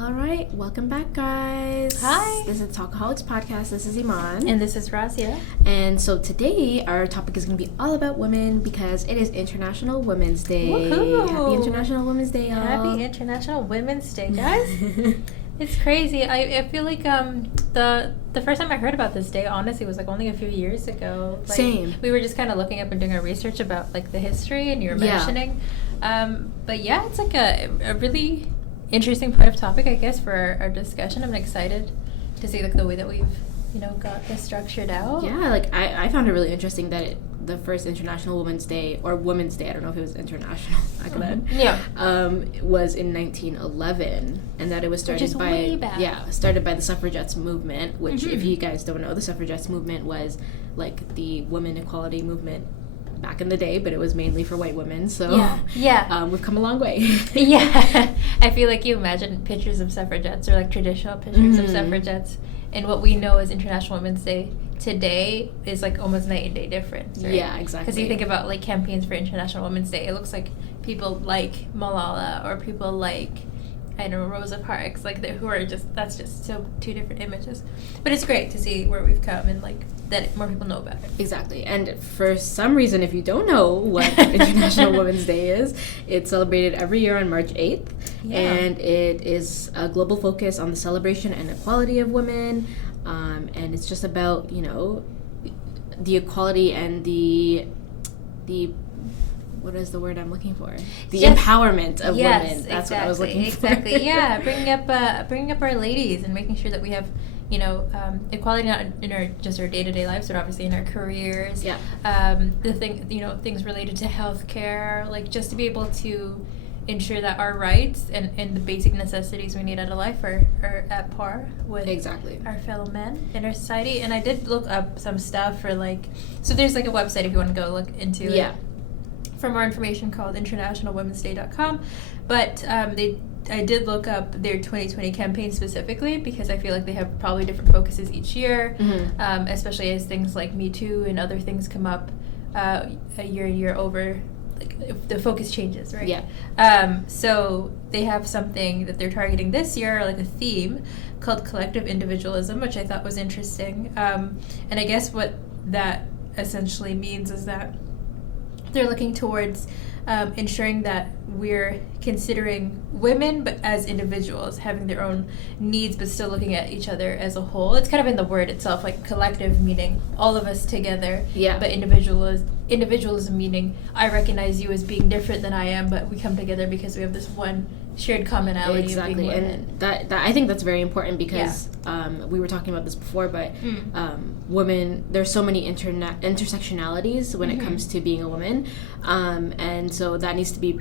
All right, welcome back, guys. Hi. This is Talkaholics podcast. This is Iman. And this is Raazia. And so today our topic is going to be all about women because it is International Women's Day. Woohoo. Happy International Women's Day, y'all. Happy International Women's Day, guys. It's crazy. I feel like the first time I heard about this day, honestly, was like only a few years ago. Like, Same. We were just kind of looking up and doing our research about like the history, and you were mentioning. But yeah, it's like a really interesting part of topic, I guess, for our discussion. I'm excited to see like the way that we've got this structured out. Yeah, like I found it really interesting that the first International Women's Day, or Women's Day, I don't know if it was international back then, was in 1911, and that it was started started by the suffragettes movement, which if you guys don't know, the suffragettes movement was like the women equality movement back in the day, but it was mainly for white women, so we've come a long way. I feel like you imagine pictures of suffragettes or like traditional pictures of suffragettes, and what we know as International Women's Day today is like almost night and day difference, right? Yeah, exactly. Because you think about like campaigns for International Women's Day, it looks like people like Malala or people like, I don't know, Rosa Parks, like that's just so two different images. But it's great to see where we've come and like that more people know about it. Exactly. And for some reason, if you don't know what International Women's Day is, it's celebrated every year on March 8th. Yeah. And it is a global focus on the celebration and equality of women. And it's just about, the equality and the what is the word I'm looking for? The empowerment of women. That's what I was looking for. Exactly. Yeah, bringing up our ladies and making sure that we have, equality not in our day-to-day lives, but obviously in our careers. Yeah. Things related to healthcare, like just to be able to ensure that our rights and the basic necessities we need out of life are at par with our fellow men in our society. And I did look up some stuff for so there's like a website if you want to go look into it for more information called internationalwomensday.com. But I did look up their 2020 campaign specifically because I feel like they have probably different focuses each year, especially as things like Me Too and other things come up a year over. Like the focus changes, right? Yeah. So they have something that they're targeting this year, like a theme called collective individualism, which I thought was interesting. And I guess what that essentially means is that they're looking towards ensuring that we're considering women, but as individuals, having their own needs, but still looking at each other as a whole. It's kind of in the word itself, like collective meaning all of us together. Yeah. But individualism meaning I recognize you as being different than I am, but we come together because we have this one shared commonality of being women. And that I think that's very important because we were talking about this before, but women, there's so many intersectionalities when it comes to being a woman, and so that needs to be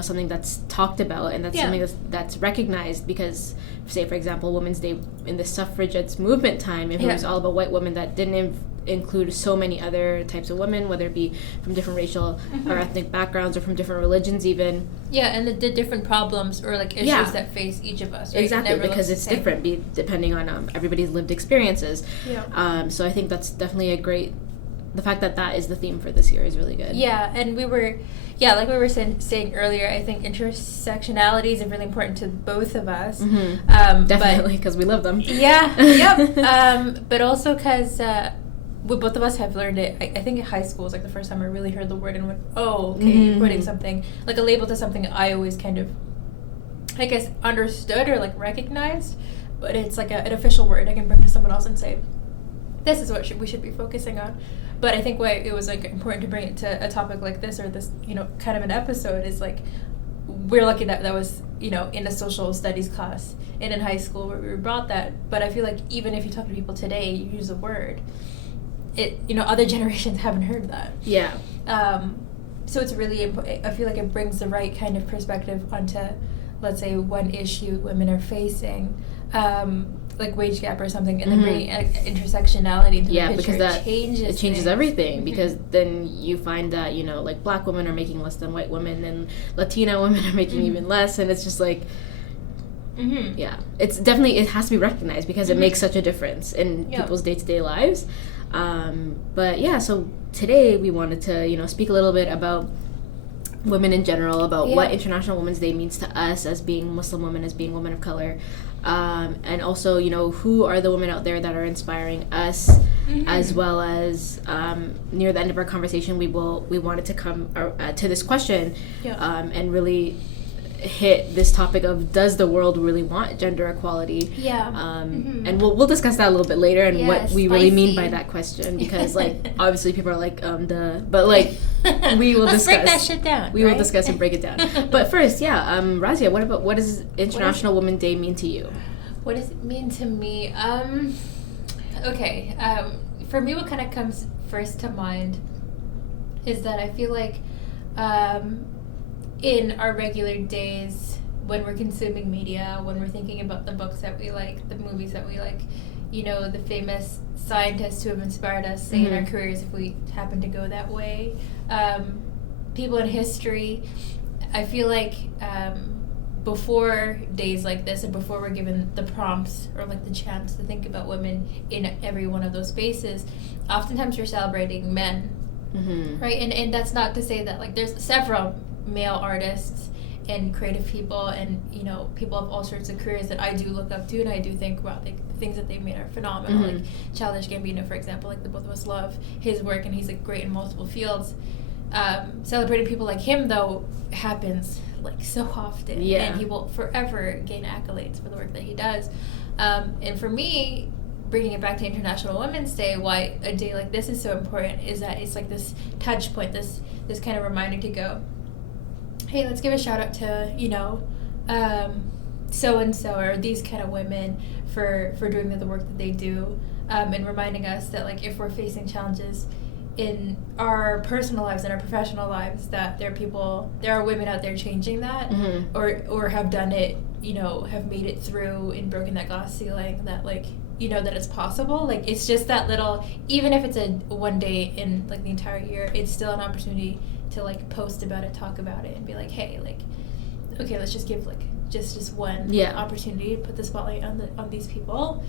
something that's talked about, and that's something that's recognized, because say for example Women's Day in the suffragettes movement time, if it was all about white women, that didn't include so many other types of women, whether it be from different racial or ethnic backgrounds or from different religions even. Yeah, and the different problems or like issues that face each of us. Right? Exactly, because it's different depending on everybody's lived experiences. Yeah. So I think that's definitely the fact that is the theme for this year is really good. Yeah, and like we were saying earlier, I think intersectionality is really important to both of us. Definitely, because we love them. Yeah, yep. But also because both of us have learned it. I think in high school was like the first time I really heard the word and went, oh, okay, you're putting something, like a label to something I always kind of, I guess, understood or like recognized, but it's like an official word I can bring to someone else and say, this is what we should be focusing on. But I think why it was like important to bring it to a topic like this, or this, kind of an episode, is like we're lucky that was, in a social studies class and in high school where we were brought that. But I feel like even if you talk to people today, you use a word, other generations haven't heard that. Yeah. So it's really important. I feel like it brings the right kind of perspective onto, let's say, one issue women are facing, like wage gap or something, and then bringing intersectionality into the picture. Because it changes things. Everything, because then you find that like black women are making less than white women, and Latina women are making even less, and it's just like it's definitely, it has to be recognized because it makes such a difference in people's day-to-day lives. But so today we wanted to speak a little bit about women in general, about what International Women's Day means to us as being Muslim women, as being women of color, and also, you know, who are the women out there that are inspiring us, as well as near the end of our conversation, we wanted to come to this question, and really hit this topic of, does the world really want gender equality? And we'll discuss that a little bit later, and what we really mean by that question, because like obviously people are like but like we will Let's discuss. break that shit down. We will discuss and break it down. But first, Raazia, what does International Women's Day mean to you? What does it mean to me? For me, what kind of comes first to mind is that I feel like in our regular days, when we're consuming media, when we're thinking about the books that we like, the movies that we like, you know, the famous scientists who have inspired us, say, in our careers, if we happen to go that way, people in history, I feel like before days like this, and before we're given the prompts or like the chance to think about women in every one of those spaces, oftentimes you're celebrating men, right? And that's not to say that, like, there's several male artists and creative people and, you know, people of all sorts of careers that I do look up to, and I do think, wow, the things that they made are phenomenal. Like Childish Gambino, for example, like the both of us love his work, and he's like great in multiple fields. Celebrating people like him, though, happens like so often, and he will forever gain accolades for the work that he does. And for me, bringing it back to International Women's Day, why a day like this is so important is that it's like this touch point, this kind of reminder to go, hey, let's give a shout out to, you know, so and so, or these kind of women for doing the work that they do, and reminding us that, like, if we're facing challenges in our personal lives and our professional lives, that there are women out there changing that, or have done it, you know, have made it through and broken that glass ceiling, that, like, you know, that it's possible. Like, it's just that little, even if it's a one day in like the entire year, it's still an opportunity to like post about it, talk about it, and be like, hey, like, okay, let's just give like just one opportunity to put the spotlight on these people.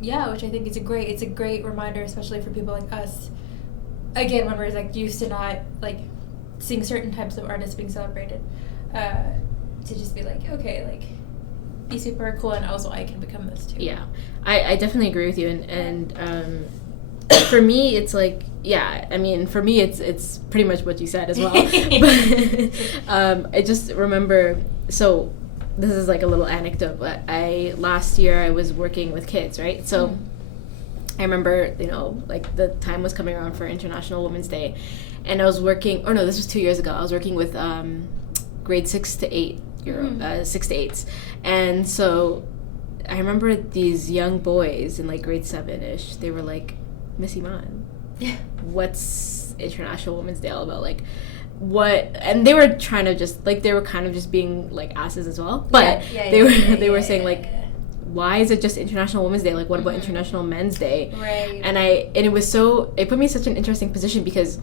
Which I think is a great reminder, especially for people like us, again, when we're like used to not like seeing certain types of artists being celebrated, to just be like, okay, like, these people are cool, and also I can become this too. I definitely agree with you, and for me it's like, I mean, for me it's pretty much what you said as well. But I just remember, so this is like a little anecdote, but last year I was working with kids, right? So I remember, you know, like the time was coming around for International Women's Day, and I was working, this was 2 years ago, I was working with grade 6 to 8 6 to 8s, and so I remember these young boys in like grade 7ish, they were like, Miss Iman, what's International Women's Day all about? Like, what? And they were trying to just like, they were kind of just being like asses as well, but they were saying like, why is it just International Women's Day? Like, what about International Men's Day? Right. And it put me in such an interesting position, because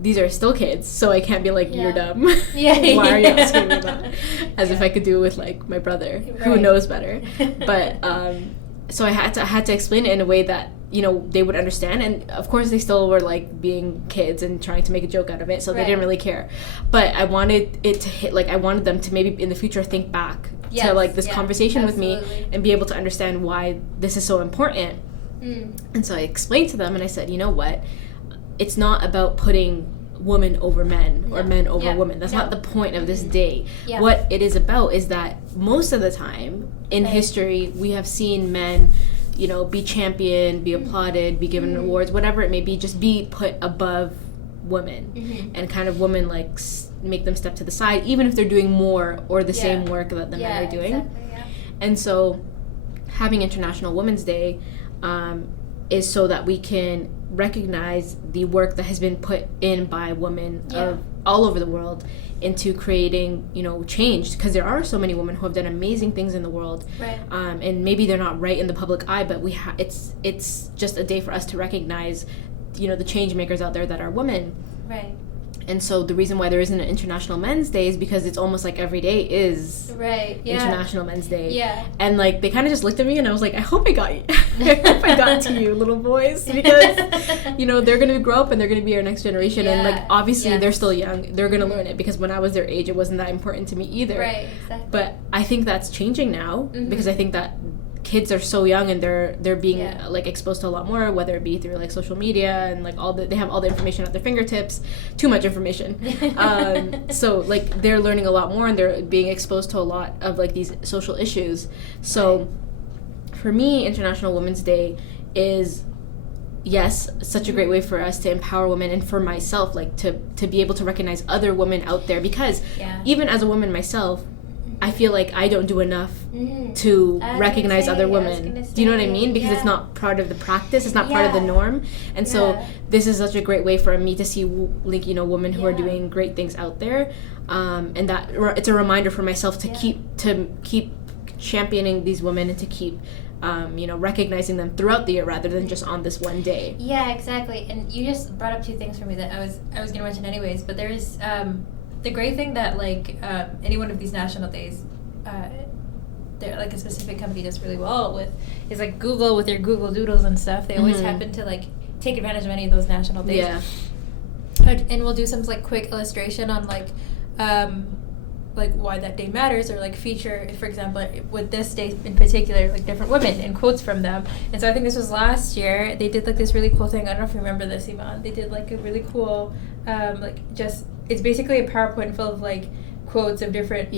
these are still kids, so I can't be like, you're dumb. Why are you asking me that? As if I could do it with like my brother, who knows better. But so I had to explain it in a way that, you know, they would understand, and of course they still were like being kids and trying to make a joke out of it, so they didn't really care. But I wanted it to hit, like, I wanted them to maybe in the future think back to like this conversation with me and be able to understand why this is so important. And so I explained to them, and I said, you know what, it's not about putting women over men or men over women. That's not the point of this day. What it is about is that most of the time in history, we have seen men, you know, be championed, be applauded, be given awards, whatever it may be, just be put above women, and kind of women like make them step to the side, even if they're doing more or the same work that the men are doing. Exactly, And so having International Women's Day is so that we can recognize the work that has been put in by women all over the world into creating, you know, change, because there are so many women who have done amazing things in the world, and maybe they're not right in the public eye, but it's just a day for us to recognize, you know, the change makers out there that are women, And so the reason why there isn't an International Men's Day is because it's almost like every day is International Men's Day. Yeah. And like they kind of just looked at me and I was like, I hope I got you. I hope I got to you, little boys, because you know they're gonna grow up and they're gonna be our next generation. And like obviously they're still young. They're gonna learn it, because when I was their age, it wasn't that important to me either. Right. Exactly. But I think that's changing now, because I think that kids are so young and they're being like exposed to a lot more, whether it be through like social media and like they have all the information at their fingertips, too much information. So like they're learning a lot more and they're being exposed to a lot of like these social issues. So for me, International Women's Day is such a great way for us to empower women, and for myself, like to be able to recognize other women out there, because even as a woman myself, I feel like I don't do enough to recognize other women. Do you know what I mean? Because it's not part of the practice, it's not part of the norm. And so this is such a great way for me to see, like, you know, women who are doing great things out there. And that it's a reminder for myself to keep championing these women, and to keep you know, recognizing them throughout the year rather than just on this one day. Yeah, exactly. And you just brought up two things for me that I was going to mention anyways, but there's the great thing that like any one of these national days they're like a specific company does really well with is like Google, with their Google Doodles and stuff. They always happen to like take advantage of any of those national days. And we'll do some like quick illustration on like why that day matters, or like feature, for example, with this day in particular, like different women and quotes from them. And so I think this was last year, they did like this really cool thing. I don't know if you remember this, Iman. They did like a really cool it's basically a PowerPoint full of like quotes of different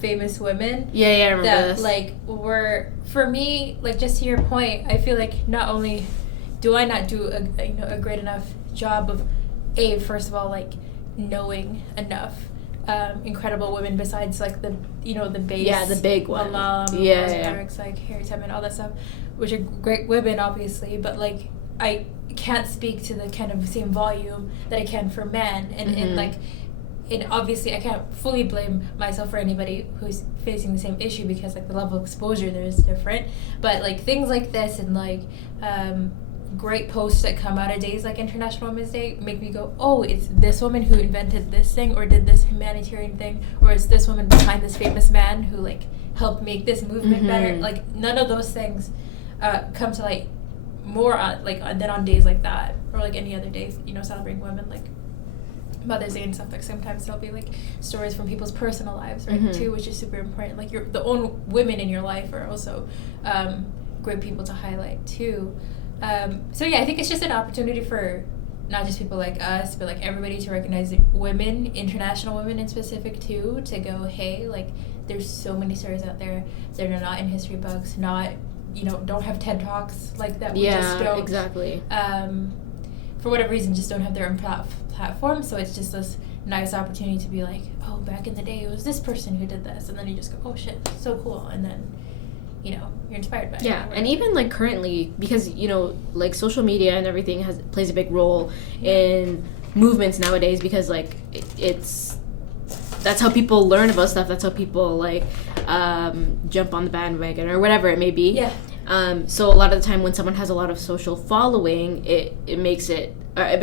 famous women. I remember that this. Like were, for me, like just to your point, I feel like not only do I not do a great enough job of first of all like knowing enough incredible women besides like the base, the big ones, Eric's, like Harry Tubman, all that stuff, which are great women obviously, but like I can't speak to the kind of same volume that I can for men, and obviously I can't fully blame myself for anybody who's facing the same issue, because like the level of exposure there is different. But like things like this and like great posts that come out of days like International Women's Day make me go, oh, it's this woman who invented this thing or did this humanitarian thing, or it's this woman behind this famous man who like helped make this movement better. Like none of those things come to light more than on days like that, or like any other days, you know, celebrating women, like Mother's Day and stuff. Like sometimes there'll be like stories from people's personal lives, right, too, which is super important. Like the own women in your life are also great people to highlight too. So yeah, I think it's just an opportunity for not just people like us, but like everybody to recognize women, international women in specific too, to go, hey, like there's so many stories out there that are not in history books, not, you know, don't have TED Talks like that. We just don't, exactly. For whatever reason, just don't have their own platform. So it's just this nice opportunity to be like, oh, back in the day, it was this person who did this, and then you just go, oh shit, so cool, and then, you know, you're inspired by it. Yeah, and even like currently, because, you know, like social media and everything plays a big role in movements nowadays, because like that's how people learn about stuff. That's how people like jump on the bandwagon or whatever it may be. Yeah. So a lot of the time when someone has a lot of social following, it makes it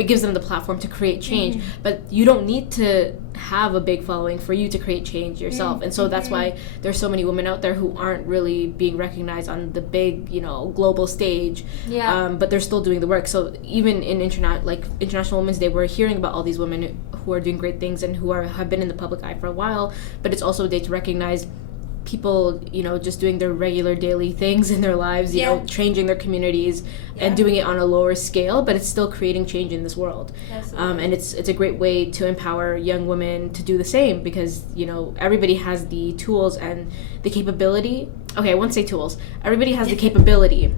gives them the platform to create change. But you don't need to have a big following for you to create change yourself. And so that's why there's so many women out there who aren't really being recognized on the big, you know, global stage. But they're still doing the work. So even in International Women's Day, we're hearing about all these women who are doing great things and who have been in the public eye for a while. But it's also a day to recognize people, you know, just doing their regular daily things in their lives, you know, changing their communities and doing it on a lower scale, but it's still creating change in this world. And it's a great way to empower young women to do the same, because, you know, everybody has the tools and the capability. Okay, I won't say tools. Everybody has the capability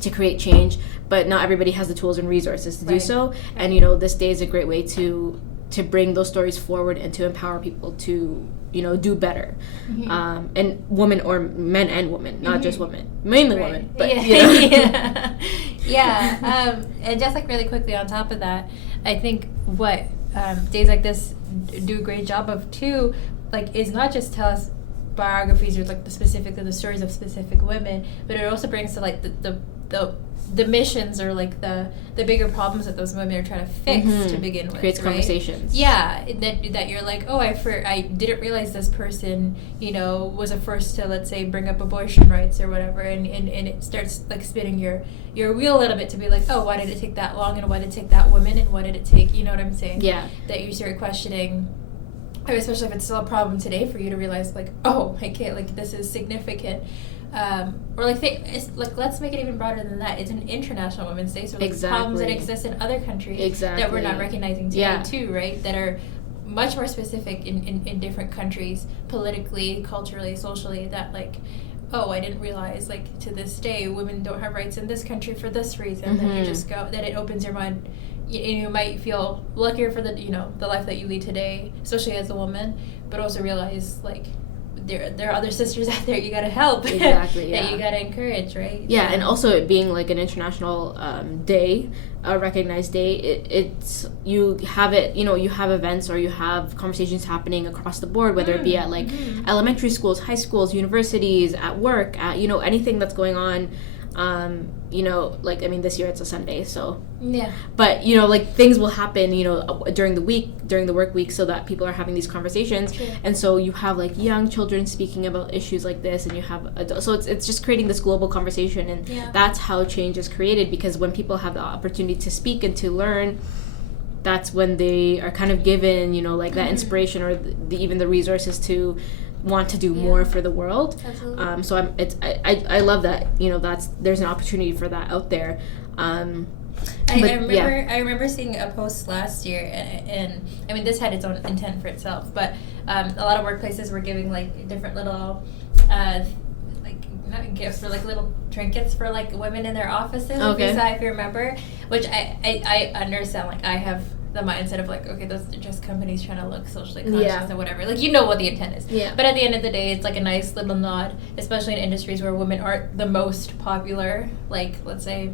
to create change, but not everybody has the tools and resources to do so. And, you know, this day is a great way to bring those stories forward and to empower people to, you know, do better. And women, or men and women, not just women, mainly women, but you know. And just like really quickly on top of that, I think what days like this do a great job of too, like, is not just tell us biographies or like specifically the stories of specific women, but it also brings to like the the missions or like the bigger problems that those women are trying to fix to begin with. Creates conversations. Yeah, that you're like, oh, I didn't realize this person, was a first to, let's say, bring up abortion rights or whatever, and it starts like spinning your wheel a little bit to be like, oh, why did it take that long, and why did it take that woman, and why did it take, you know what I'm saying? Yeah. That you start questioning, especially if it's still a problem today, for you to realize like, oh, okay, like this is significant. Or like let's make it even broader than that. It's an International Women's Day, so like problems that exist in other countries that we're not recognizing today too, right? That are much more specific in different countries, politically, culturally, socially. That like, oh, I didn't realize like to this day women don't have rights in this country for this reason. Then you just go, that it opens your mind. You might feel luckier for the life that you lead today, especially as a woman, but also realize like there are other sisters out there you gotta help. Exactly. That you gotta encourage, right? Yeah, so. And also it being like an international day, a recognized day, it's you have it, you have events or you have conversations happening across the board, whether it be at like elementary schools, high schools, universities, at work, at anything that's going on. Like, I mean, this year it's a Sunday, so yeah, but like things will happen during the week, during the work week, so that people are having these conversations. True. And so you have like young children speaking about issues like this, and you have adults, so it's just creating this global conversation, and that's how change is created, because when people have the opportunity to speak and to learn, that's when they are kind of given like that inspiration or even the resources to want to do more for the world. Absolutely. So I love that there's an opportunity for that out there. I remember seeing a post last year, and I mean this had its own intent for itself, but a lot of workplaces were giving like different little like not gifts, but like little trinkets for like women in their offices. Okay. If you remember, which I understand. Like I have the mindset of like, okay, those are just companies trying to look socially conscious or whatever. Like, what the intent is. Yeah. But at the end of the day, it's like a nice little nod, especially in industries where women aren't the most popular, like, let's say,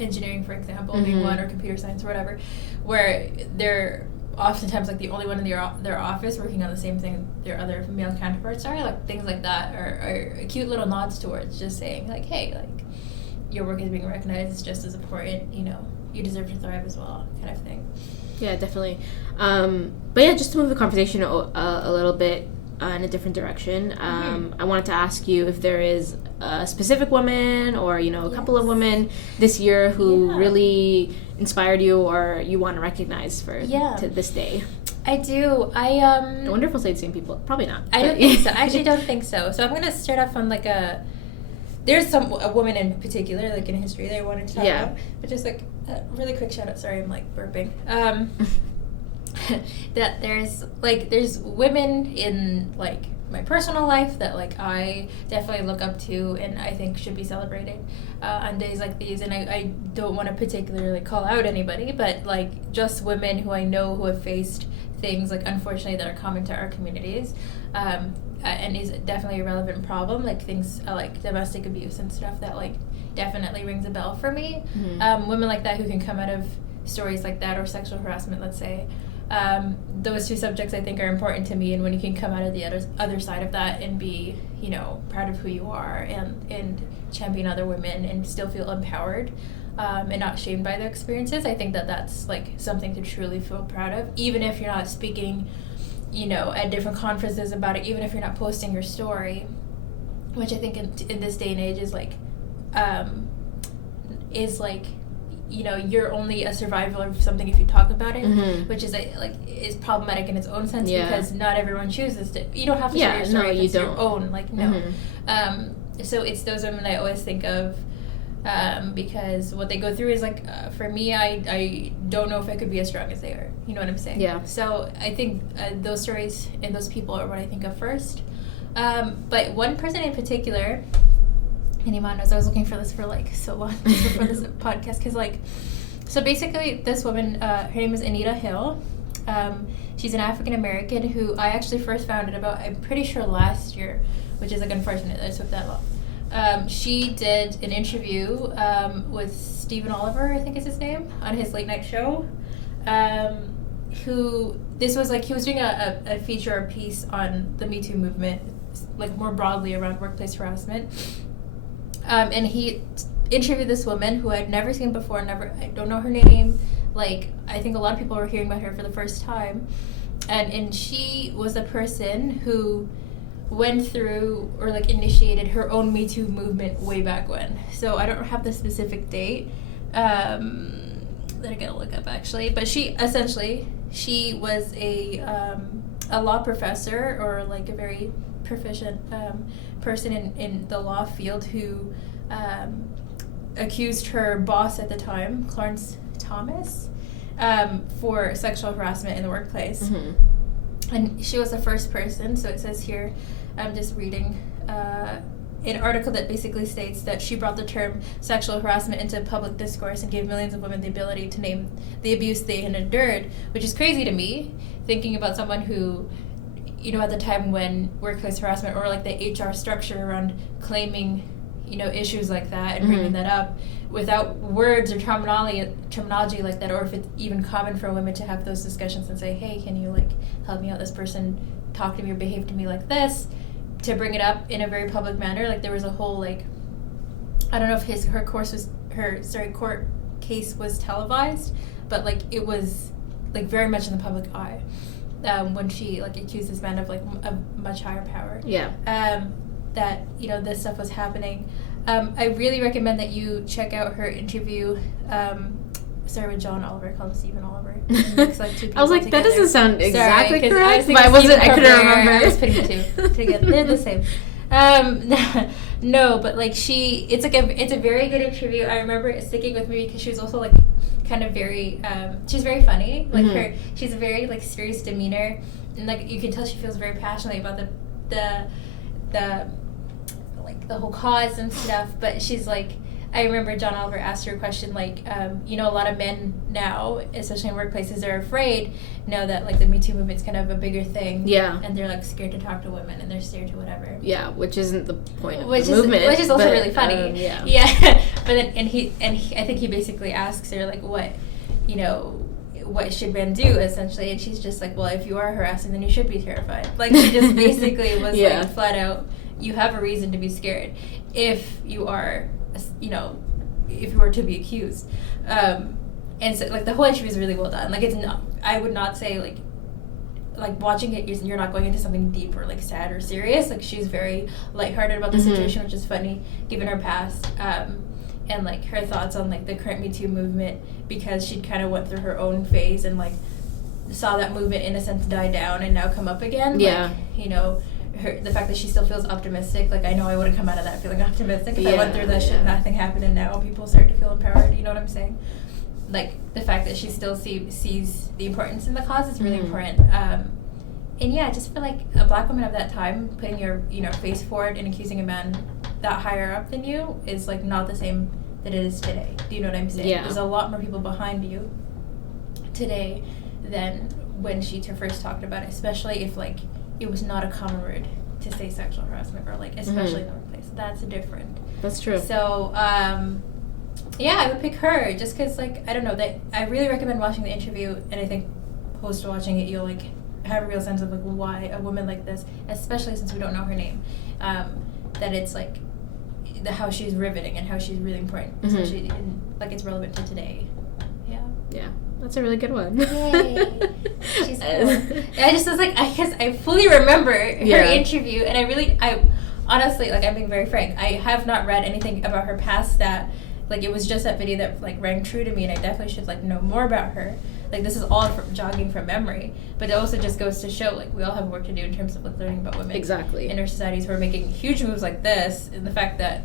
engineering, for example, being one, or computer science or whatever, where they're oftentimes like the only one in their office working on the same thing their other male counterparts are. Like, things like that are cute little nods towards just saying, like, hey, like, your work is being recognized. It's just as important, you deserve to thrive as well, kind of thing. Yeah, definitely. But yeah, just to move the conversation a little bit in a different direction, I wanted to ask you if there is a specific woman or, a couple of women this year who really inspired you or you want to recognize for to this day. I do. I wonder if we'll say the same people. Probably not. I don't think so. I actually don't think so. So I'm going to start off on like there's a woman in particular, like in history, that I wanted to talk about. But just like a really quick shout out. Sorry, I'm like burping. That there's women in like my personal life that like I definitely look up to and I think should be celebrated on days like these. And I don't want to particularly call out anybody, but like just women who I know who have faced things like unfortunately that are common to our communities. And is definitely a relevant problem, like things like domestic abuse and stuff that like definitely rings a bell for me. Women like that who can come out of stories like that, or sexual harassment, let's say. Those two subjects I think are important to me, and when you can come out of the other side of that and be, proud of who you are and champion other women and still feel empowered and not shamed by their experiences, I think that's like something to truly feel proud of, even if you're not speaking at different conferences about it, even if you're not posting your story, which I think in this day and age is like, you're only a survivor of something if you talk about it, which is is problematic in its own sense because not everyone chooses to. You don't have to share your story if it's your own. Like, no. So it's those women I always think of. Because what they go through is like, for me, I don't know if I could be as strong as they are. You know what I'm saying? Yeah. So I think those stories and those people are what I think of first. But one person in particular, and Iman knows I was looking for this for like so long before this podcast, because like, so basically this woman, her name is Anita Hill. She's an African American who I actually first found out about, I'm pretty sure last year, which is like unfortunate that it took that long. She did an interview with Stephen Oliver, I think is his name, on his late night show. This was like, he was doing a feature or piece on the Me Too movement, like more broadly around workplace harassment. And he interview this woman who I'd never seen before. I don't know her name. Like, I think a lot of people were hearing about her for the first time. And she was a person who went through or like initiated her own Me Too movement way back when. So I don't have the specific date that I gotta look up actually. But she was a law professor, or like a very proficient person in the law field, who accused her boss at the time, Clarence Thomas, for sexual harassment in the workplace. Mm-hmm. And she was the first person, so it says here, I'm just reading an article that basically states that she brought the term sexual harassment into public discourse and gave millions of women the ability to name the abuse they had endured, which is crazy to me, thinking about someone who, you know, at the time when workplace harassment or like the HR structure around claiming, you know, issues like that and bringing that up without words or terminology like that, or if it's even common for women to have those discussions and say, hey, can you like help me out, this person talked to me or behaved to me like this, to bring it up in a very public manner. Like there was a whole like, I don't know if her court case was televised, but like it was like very much in the public eye when she like accused this man of like a much higher power. Yeah. That, you know, this stuff was happening. I really recommend that you check out her interview. Sorry, with John Oliver, called Stephen Oliver. Like two I was like, together. That doesn't sound exactly correct, but I couldn't remember. I was putting the two together. They're the same. No, but like it's a very good interview. I remember it sticking with me because she was also like kind of very, she's very funny. Like she's a very like serious demeanor, and like you can tell she feels very passionately about the whole cause and stuff. But she's like, I remember John Oliver asked her a question like, you know, a lot of men now, especially in workplaces, they're afraid now that like the Me Too movement's kind of a bigger thing. Yeah. And they're like scared to talk to women, and they're scared to whatever. Yeah, which isn't the point of the movement. Which is also really funny. Yeah. Yeah. But then I think he basically asks her like, what, you know, what should men do essentially, and she's just like, well, if you are harassing, then you should be terrified. Like she just basically was like flat out, you have a reason to be scared if you are, you know, if you were to be accused. And so like the whole interview is really well done. Like it's not, I would not say like watching it, you're not going into something deep or like sad or serious. Like she's very lighthearted about the situation, which is funny given her past, and like her thoughts on like the current Me Too movement, because she kind of went through her own phase and like saw that movement in a sense die down and now come up again. Yeah. Like, you know, the fact that she still feels optimistic. Like I know I wouldn't come out of that feeling optimistic if I went through that shit and nothing happened, and now people start to feel empowered. You know what I'm saying? Like the fact that she still sees the importance in the cause is really important. And yeah, just for like a black woman of that time, putting your, you know, face forward and accusing a man that higher up than you is like not the same that it is today. Do you know what I'm saying? Yeah. There's a lot more people behind you today than when she first talked about it, especially if like it was not a common word to say sexual harassment, or like especially in the workplace. That's different. That's true. So yeah, I would pick her just because like I don't know, that I really recommend watching the interview, and I think post watching it you'll like have a real sense of like why a woman like this, especially since we don't know her name, that it's like how she's riveting and how she's really important, especially in, like it's relevant to today. Yeah, that's a really good one. Yay. She's cool. I just was like, because I fully remember her interview, and I honestly, like I'm being very frank, I have not read anything about her past that. Like it was just that video that like rang true to me, and I definitely should like know more about her. Like this is all jogging from memory, but it also just goes to show like we all have work to do in terms of like learning about women in our societies who are making huge moves like this, and the fact that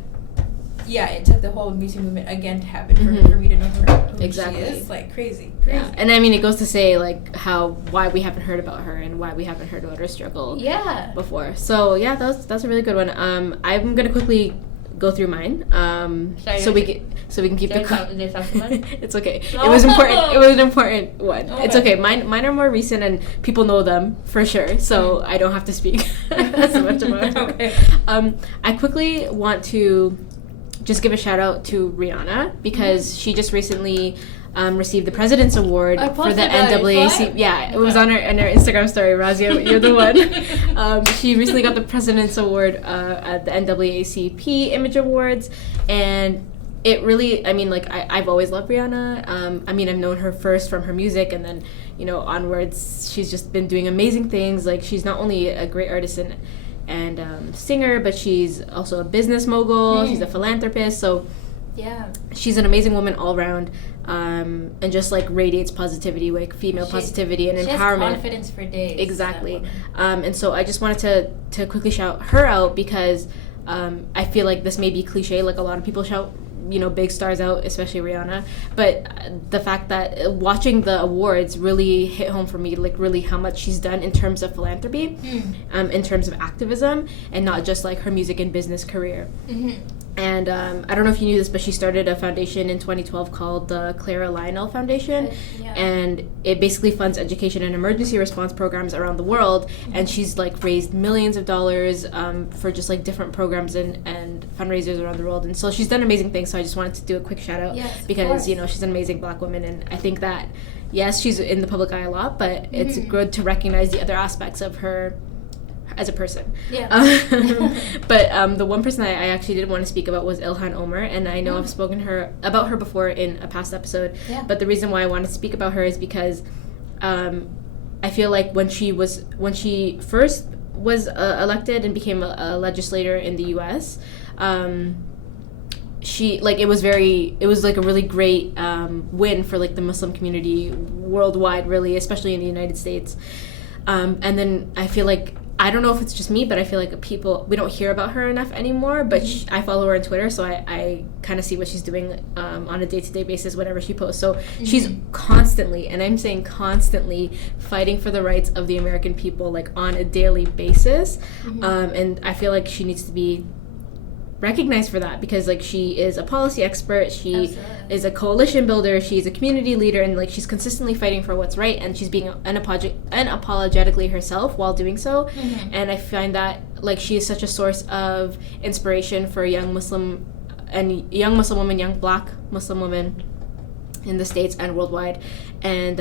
it took the whole Me Too movement again to happen for me to know who she is. Like crazy. Yeah. And I mean it goes to say like why we haven't heard about her and why we haven't heard about her struggle before. So yeah, that's a really good one. I'm gonna quickly go through mine, so we can keep the it's okay. No. It was important. It was an important one. Okay. It's okay. Mine are more recent and people know them for sure, so I don't have to speak so much about it. Okay. I quickly want to just give a shout out to Rihanna because she just recently received the President's Award for the NAACP. Yeah, it was on her Instagram story. Raazia, you're the one. She recently got the President's Award at the NAACP Image Awards, and it really, I mean, like, I've always loved Rihanna. I mean, I've known her first from her music, and then, you know, onwards, she's just been doing amazing things. Like, she's not only a great artist and singer, but she's also a business mogul. She's a philanthropist. So yeah, she's an amazing woman all around, and just like radiates positivity, like female positivity and she empowerment. Has confidence for days. Exactly. And so I just wanted to quickly shout her out because I feel like this may be cliche, like a lot of people shout, you know, big stars out, especially Rihanna, but the fact that watching the awards really hit home for me, like really how much she's done in terms of philanthropy, in terms of activism, and not just like her music and business career. And I don't know if you knew this, but she started a foundation in 2012 called the Clara Lionel Foundation. And it basically funds education and emergency response programs around the world. And she's like raised millions of dollars for just like different programs and fundraisers around the world. And so she's done amazing things. So I just wanted to do a quick shout out because, you know, she's an amazing Black woman. And I think that, yes, she's in the public eye a lot, but it's good to recognize the other aspects of her as a person. But the one person I actually did want to speak about was Ilhan Omar, and I know I've spoken about her before in a past episode, but the reason why I wanted to speak about her is because I feel like when she first was elected and became a legislator in the US, she like it was like a really great win for like the Muslim community worldwide, really, especially in the United States. And then I feel like, I don't know if it's just me, but I feel like we don't hear about her enough anymore, but I follow her on Twitter, so I kind of see what she's doing on a day-to-day basis, whatever she posts. So she's constantly, and I'm saying constantly, fighting for the rights of the American people, like on a daily basis. And I feel like she needs to be recognized for that, because like she is a policy expert, she is a coalition builder, she's a community leader, and like she's consistently fighting for what's right, and she's being unapologetically herself while doing so. And I find that like she is such a source of inspiration for young Muslim women, young Black Muslim women in the States and worldwide. And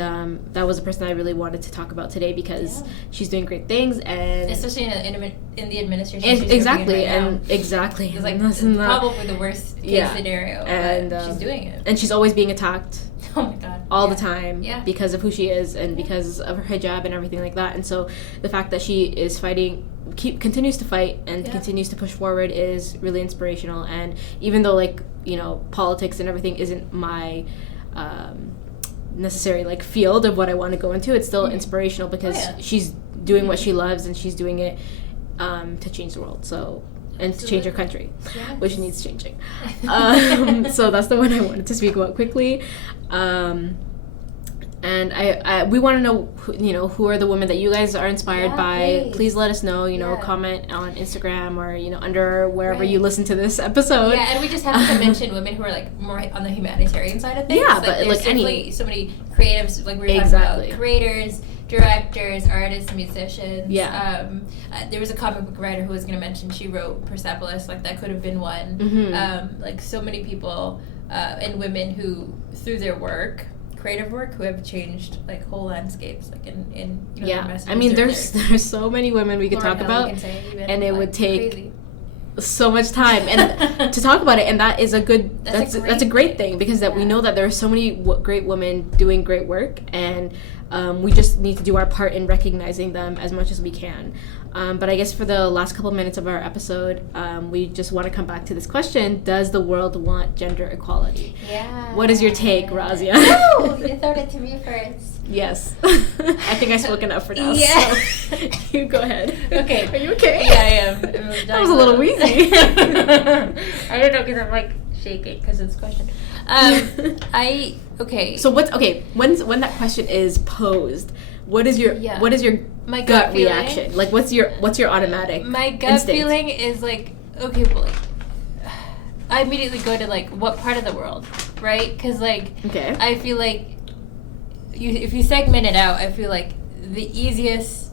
that was a person I really wanted to talk about today because she's doing great things, and especially in the administration. Exactly. It's like probably the worst case scenario, and she's doing it. And she's always being attacked. Oh my God. All the time because of who she is and because of her hijab and everything like that. And so the fact that she is continues to fight and continues to push forward is really inspirational. And even though, like, you know, politics and everything isn't my necessary like field of what I want to go into, it's still inspirational because she's doing what she loves, and she's doing it to change the world, and to change her country, which needs changing. So that's the one I wanted to speak about quickly. And we want to know, who are the women that you guys are inspired by. Please let us know, comment on Instagram or, under wherever you listen to this episode. Yeah, and we just have to mention women who are, like, more on the humanitarian side of things. Yeah, but, like, so many creatives, like we were talking about, creators, directors, artists, musicians. Yeah. There was a comic book writer who was going to mention, she wrote Persepolis, like, that could have been one. Like, so many people and women who, through their work, creative work, who have changed like whole landscapes, like in their messages. I mean, there's so many women we could talk about, and it would take so much time and to talk about it. And that is that's a great thing, because that we know that there are so many great women doing great work, and we just need to do our part in recognizing them as much as we can. But I guess for the last couple of minutes of our episode, we just want to come back to this question: does the world want gender equality? Yeah. What is your take, Raazia? No, you throw it to me first. Yes. I think I spoke enough for now. Yeah. So you go ahead. Okay. Are you okay? Yeah, I am. That was a little wheezy. I don't know, because I'm like shaking because of this question. So when that question is posed, what is your my gut reaction? Like, what's your automatic My gut instinct? feeling is like, okay, well, like, I immediately go to like, what part of the world, right? Because like, I feel like if you segment it out, I feel like the easiest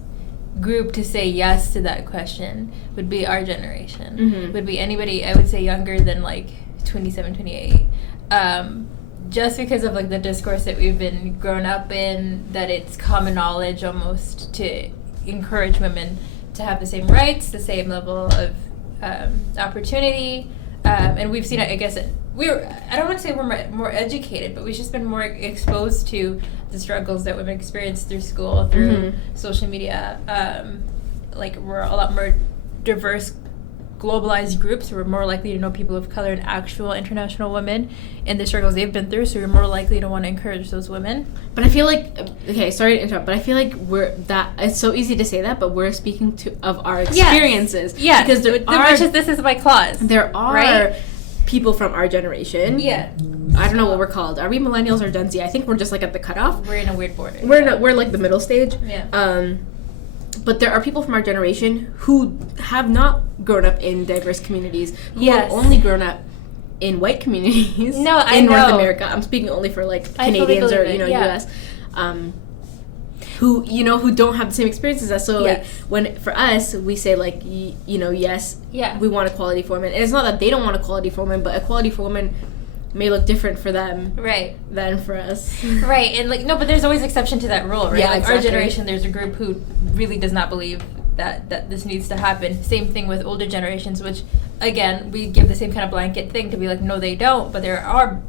group to say yes to that question would be our generation. Would be anybody, I would say, younger than like 27, 28. Just because of like the discourse that we've been grown up in, that it's common knowledge almost to encourage women to have the same rights, the same level of opportunity, and we've seen it, I guess, I don't want to say we're more educated, but we've just been more exposed to the struggles that women experience through school, through social media. Like, we're a lot more diverse, globalized groups. We're more likely to know people of color and actual international women and the struggles they've been through, so we're more likely to want to encourage those women. But I feel like, okay, sorry to interrupt, but I feel like it's so easy to say that, but we're speaking of our experiences. Yeah, because this is my clause. There are... Right? People from our generation. Yeah. I don't know what we're called. Are we millennials or Gen Z? I think we're just like at the cutoff. We're in a weird border. We're like the middle stage. Yeah. But there are people from our generation who have not grown up in diverse communities, who have only grown up in white communities. No, I in know. North America. I'm speaking only for like Canadians or US. Who don't have the same experiences as us. So like when for us we say like yes, we want equality for women, and it's not that they don't want equality for women, but equality for women may look different for them than for us. Right. And like, no, but there's always exception to that rule, right? Yeah, like exactly. Our generation, there's a group who really does not believe that this needs to happen. Same thing with older generations, which again we give the same kind of blanket thing to be like, no, they don't, but there are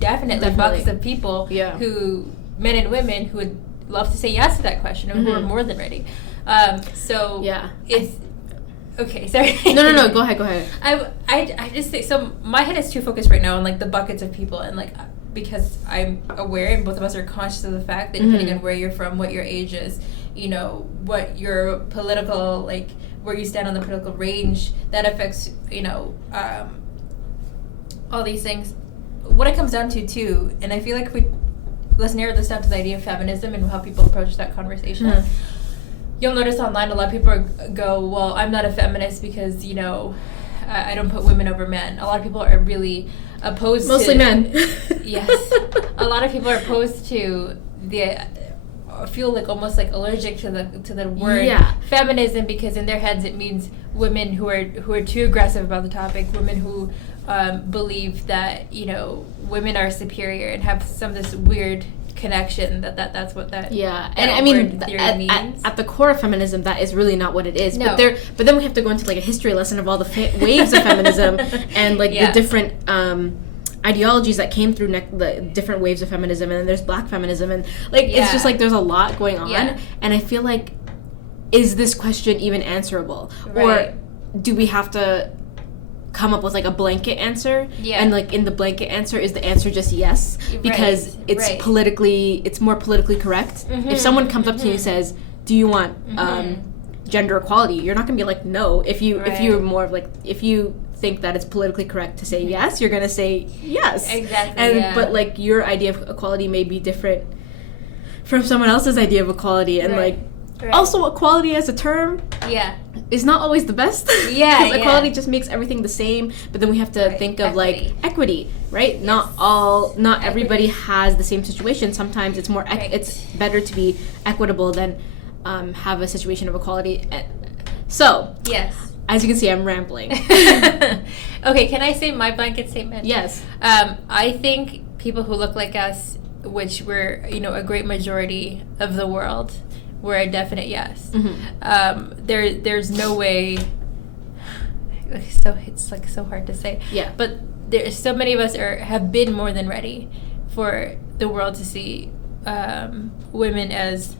definitely buckets of people who, men and women, who would love to say yes to that question, and who are more than ready. It's okay. Sorry. No. Go ahead. I just think so. My head is too focused right now on like the buckets of people, and like because I'm aware, and both of us are conscious of the fact that depending on where you're from, what your age is, what your political, like where you stand on the political range, that affects all these things. What it comes down to too, and I feel like let's narrow this down to the idea of feminism and how people approach that conversation. You'll notice online a lot of people go, well, I'm not a feminist because, I don't put women over men. A lot of people are really opposed Mostly men. Yes. A lot of people are opposed to feel like almost like allergic to the word feminism, because in their heads it means women who are too aggressive about the topic, women who believe that women are superior and have some of this weird connection that's what that and I mean at the core of feminism, that is really not what it is. No. But then we have to go into like a history lesson of all the waves of feminism and like the different ideologies that came through the different waves of feminism, and then there's black feminism, and like it's just like there's a lot going on, and I feel like, is this question even answerable, or do we have to come up with like a blanket answer, and like in the blanket answer is the answer just yes because it's more politically correct? If someone comes up to you and says, do you want gender equality, you're not gonna be like no. If you're more of like, if you think that it's politically correct to say yes, you're gonna say yes. Exactly. But like your idea of equality may be different from someone else's idea of equality, and also equality as a term is not always the best. Because equality just makes everything the same, but then we have to think of like equity, right? Yes. Not everybody has the same situation. Sometimes it's more it's better to be equitable than have a situation of equality. So as you can see, I'm rambling. Okay, can I say my blanket statement? Yes. I think people who look like us, which we're a great majority of the world, we're a definite yes. There's no way. So it's like so hard to say. Yeah. But there's so many of us have been more than ready for the world to see women as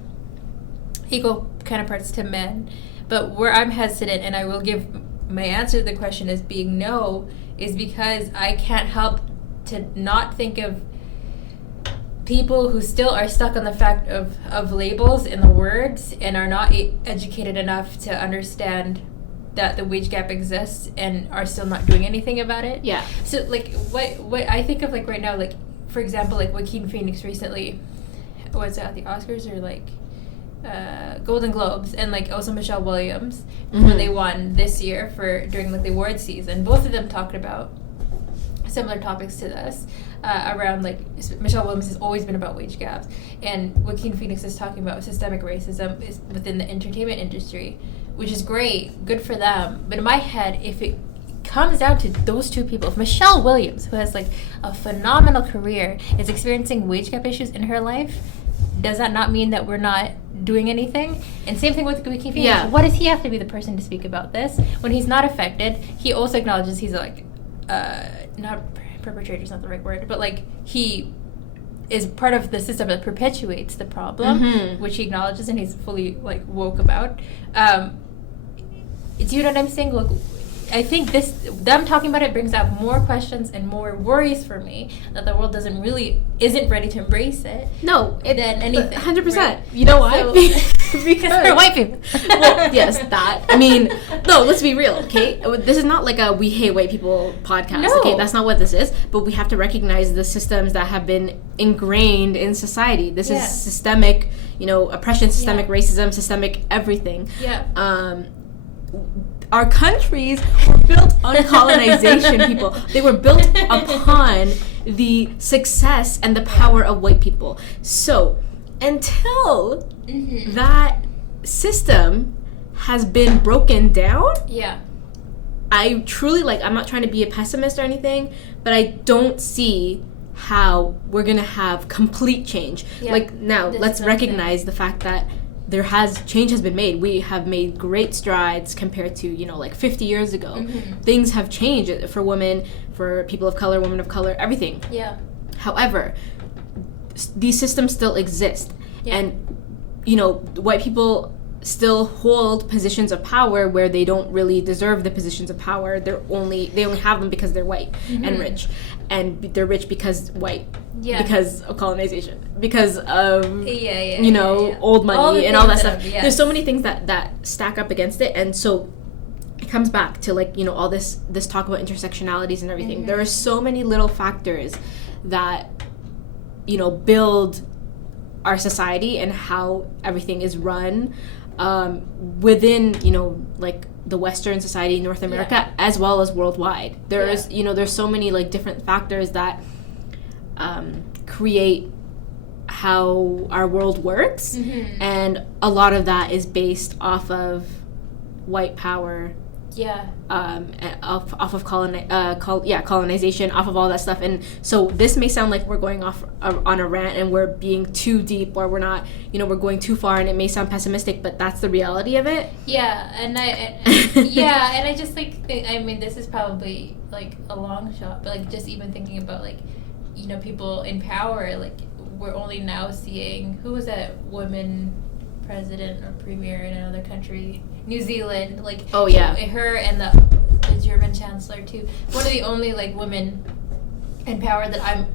equal counterparts to men. But where I'm hesitant, and I will give my answer to the question as being no, is because I can't help to not think of people who still are stuck on the fact of labels and the words, and are not educated enough to understand that the wage gap exists and are still not doing anything about it. Yeah. So like what I think of like right now, like for example, like Joaquin Phoenix recently was at the Oscars or like Golden Globes, and like also Michelle Williams when they won this year during like the awards season. Both of them talked about similar topics to this. Around like Michelle Williams has always been about wage gaps, and Joaquin Phoenix is talking about systemic racism within the entertainment industry, which is great, good for them. But in my head, if it comes down to those two people, if Michelle Williams, who has like a phenomenal career, is experiencing wage gap issues in her life, does that not mean that we're not doing anything? And same thing with Joaquin Phoenix. Yeah. What does he have to be the person to speak about this when he's not affected? He also acknowledges he's like not perpetrator is not the right word, but like he is part of the system that perpetuates the problem, which he acknowledges and he's fully like woke about. Do you know what I'm saying? Look, I think them talking about it brings up more questions and more worries for me that the world isn't ready to embrace it. No, than anything. 100%. Right? You know why? So, because they're white people. Well, yes, that. I mean, no, let's be real, okay? This is not like a we hate white people podcast, no. Okay? That's not what this is. But we have to recognize the systems that have been ingrained in society. This is systemic, oppression, systemic racism, systemic everything. Yeah. Our countries were built on colonization, people. They were built upon the success and the power of white people. So, until that system has been broken down, I truly, I'm not trying to be a pessimist or anything, but I don't see how we're going to have complete change. Now, let's recognize the fact that change has been made. We have made great strides compared to 50 years ago. Things have changed for women, for people of color, women of color, everything. However, these systems still exist, and white people still hold positions of power where they don't really deserve the positions of power. They only have them because they're white and rich, and they're rich because white. Because of colonization, because of old money and all that stuff. There's so many things that stack up against it, and so it comes back to all this talk about intersectionalities and everything. There are so many little factors that build our society and how everything is run within the Western society, North America, as well as worldwide. There's so many different factors that create how our world works, and a lot of that is based off of white power, off of colonization, off of all that stuff. And so this may sound like we're going off on a rant and we're being too deep, or we're not, we're going too far, and it may sound pessimistic, but that's the reality of it. And I just this is probably a long shot, but just even thinking about people in power, we're only now seeing, who was that woman president or premier in another country, New Zealand, her and the German chancellor too, one of the only women in power that I'm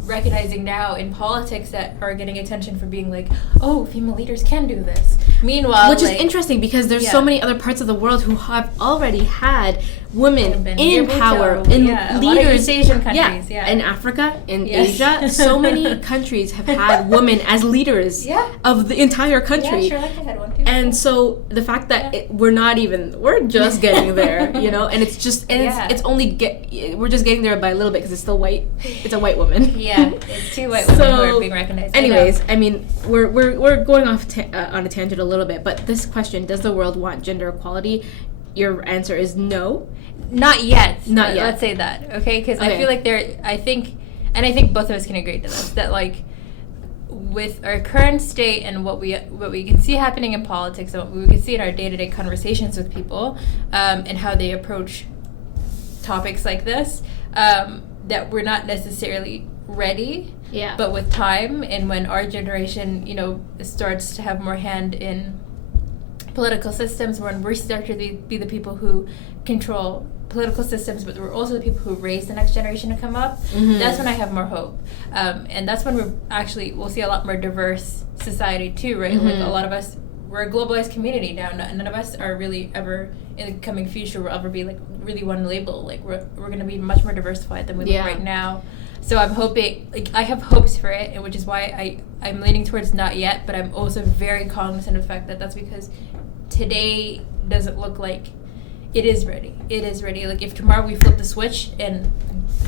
recognizing now in politics that are getting attention for being female leaders can do this. Meanwhile, which is interesting because there's so many other parts of the world who have already had women in power, in leaders, Asian countries, in Africa, in Asia. So many countries have had women as leaders of the ententire country. Sri Lanka had one too. And so the fact that we're just getting there, and it's just, it's only we're just getting there by a little bit because it's still white. It's a white woman. It's two white women who are being recognized. Anyways, we're going off on a tangent a little bit, but this question: does the world want gender equality? Your answer is no. Not yet. Not yet. Let's say that, okay? Because I feel like I think both of us can agree to this, that with our current state and what we can see happening in politics and what we can see in our day-to-day conversations with people, and how they approach topics like this, that we're not necessarily ready. But with time, and when our generation, starts to have more hand in political systems, when we start to be the people who control political systems, but we're also the people who raise the next generation to come up, that's when I have more hope. And that's when we'll see a lot more diverse society too, right? Like a lot of us, we're a globalized community now. None of us are really ever, in the coming future, will ever be really one label. We're going to be much more diversified than we look right now. So I'm hoping, I have hopes for it, and which is why I'm leaning towards not yet, but I'm also very cognizant of the fact that that's because today doesn't look like it is ready. It is ready. If tomorrow we flip the switch and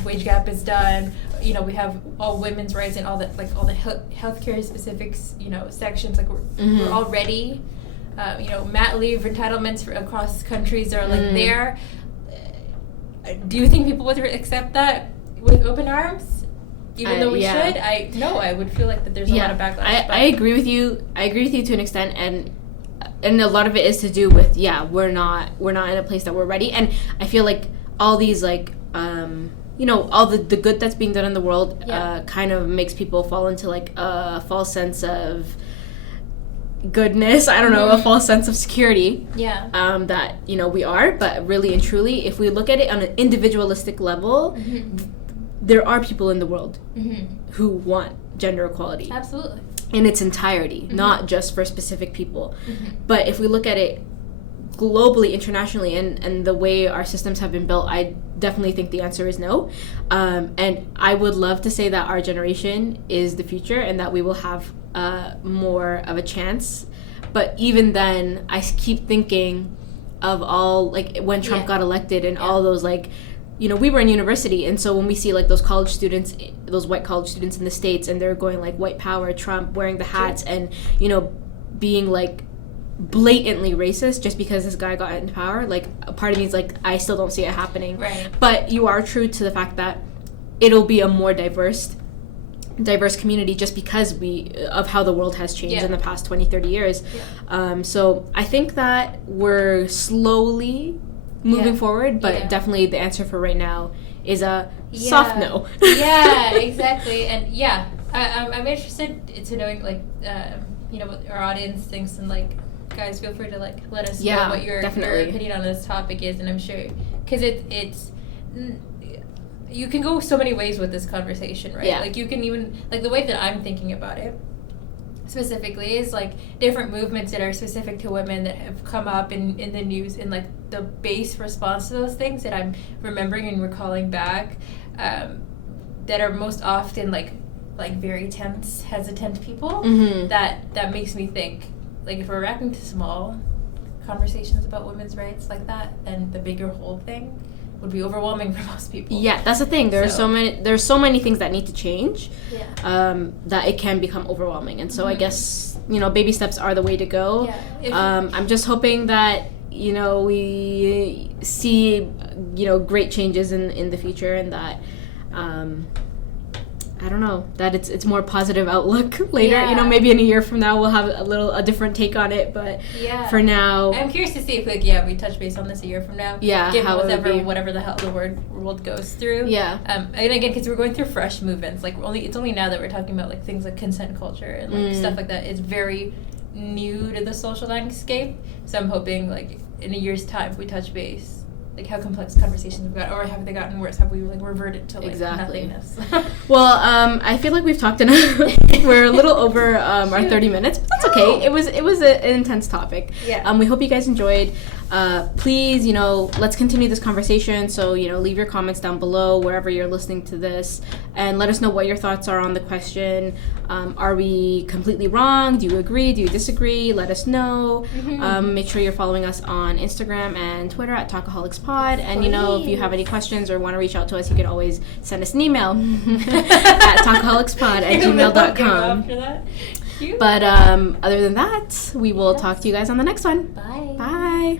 wage gap is done, we have all women's rights and all that, all the healthcare specifics, sections, we're all ready. Mat leave entitlements across countries are there. Do you think people would accept that with open arms? Even though we should? I would feel like that there's a lot of backlash. I agree with you. I agree with you to an extent, and a lot of it is to do with we're not in a place that we're ready. And I feel like all these all the good that's being done in the world kind of makes people fall into like a false sense of goodness. I don't know, a false sense of security. That we are, but really and truly, if we look at it on an individualistic level, there are people in the world who want gender equality. Absolutely. In its entirety, not just for specific people. But if we look at it globally, internationally, and the way our systems have been built, I definitely think the answer is no. And I would love to say that our generation is the future and that we will have more of a chance. But even then, I keep thinking of all, like, when Trump got elected and all those, like, we were in university, and so when we see, like, those college students, those white college students in the States, and they're going, like, white power, Trump, wearing the hats, and, being, like, blatantly racist just because this guy got into power, like, a part of me is like, I still don't see it happening. Right. But you are true to the fact that it'll be a more diverse community just because of how the world has changed in the past 20-30 years. So I think that we're slowly moving forward, but definitely the answer for right now is a soft no. Exactly. And I'm interested to knowing, like, what our audience thinks, and, like, guys, feel free to, like, let us know what your opinion on this topic is. And I'm sure, because it's you can go so many ways with this conversation, right? Like, you can even, like, the way that I'm thinking about it specifically is, like, different movements that are specific to women that have come up in the news, and, like, the base response to those things that I'm remembering and recalling back, that are most often like very tense, hesitant people. That makes me think, like, if we're reacting to small conversations about women's rights like that, then the bigger whole thing would be overwhelming for most people. Yeah, that's the thing. There's so many things that need to change, that it can become overwhelming. And so I guess, baby steps are the way to go. I'm just hoping that, we see, great changes in the future, and that, I don't know, that it's more positive outlook later. Maybe in a year from now we'll have a different take on it, but for now, I'm curious to see if, like, we touch base on this a year from now. Given whatever the hell the world goes through. And again, because we're going through fresh movements, like, it's only now that we're talking about, like, things like consent culture and, like, stuff like that. It's very new to the social landscape. So I'm hoping, like, in a year's time, if we touch base, like, how complex conversations we've got, or have they gotten worse? Have we, like, reverted to, like, nothingness? Well, I feel like we've talked enough. We're a little over our 30 minutes, but that's okay. It was an intense topic. We hope you guys enjoyed. Please, let's continue this conversation. So, leave your comments down below wherever you're listening to this, and let us know what your thoughts are on the question. Are we completely wrong? Do you agree? Do you disagree? Let us know. Make sure you're following us on Instagram and Twitter at Talkaholics Pod. And, if you have any questions or want to reach out to us, you can always send us an email at talkaholicspod@gmail.com. But other than that, we will talk to you guys on the next one. Bye. Bye.